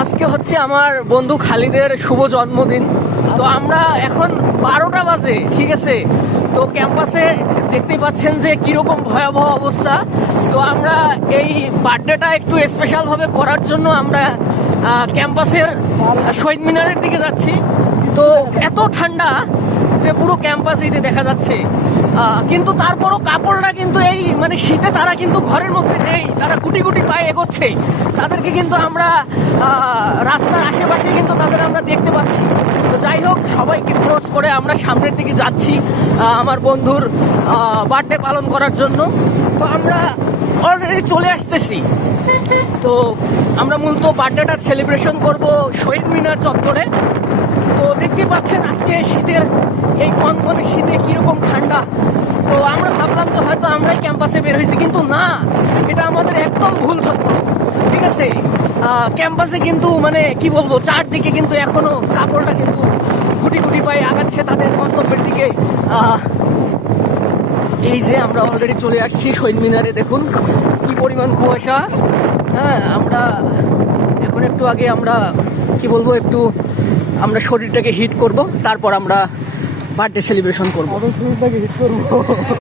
আজকে হচ্ছে আমার বন্ধু খালিদের শুভ জন্মদিন। তো আমরা এখন 12টা বাজে, ঠিক আছে। তো ক্যাম্পাসে দেখতেই পাচ্ছেন যে কিরকম ভয়াবহ অবস্থা। তো আমরা এই বার্থডেটা একটু স্পেশাল ভাবে করার জন্য আমরা ক্যাম্পাসের শহীদ মিনারের দিকে যাচ্ছি। তো এত ঠান্ডা যে পুরো ক্যাম্পাসে যে দেখা যাচ্ছে, কিন্তু তারপরও কাপড়রা কিন্তু এই মানে শীতে তারা কিন্তু ঘরের মধ্যে নেই, তারা গুটি গুটি পায়ে এগোচ্ছে। তাদেরকে কিন্তু আমরা রাস্তার আশেপাশে কিন্তু তাদের আমরা দেখতে পাচ্ছি। তো যাই হোক, সবাইকে ক্রস করে আমরা সামনের দিকে যাচ্ছি আমার বন্ধুর বার্থডে পালন করার জন্য। তো আমরা অলরেডি চলে আসতেছি। তো আমরা মূলত বার্থডেটা সেলিব্রেশন করব শহীদ মিনার চত্বরে। তো দেখতে পাচ্ছেন আজকে শীতের এই কনকনে শীতে কিরকম ঠান্ডা। তো আমরা ভাবলাম যে হয়তো আমরাই ক্যাম্পাসে বের হয়েছি, কিন্তু না, এটা আমাদের একদম ভুল তথ্য, ঠিক আছে। ক্যাম্পাসে কিন্তু মানে কি বলবো, চারদিকে কিন্তু এখনো কাপড়টা কিন্তু গুটি গুটি পায়ে আগাচ্ছে তাদের গন্তব্যের দিকে। এই যে আমরা অলরেডি চলে আসছি শহীদ মিনারে, দেখুন কি পরিমাণ কুয়াশা। হ্যাঁ, আমরা এখন একটু আগে আমরা কি বলবো, একটু আমরা শরীরটাকে হিট করব, তারপর আমরা বার্থডে সেলিব্রেশন করবো।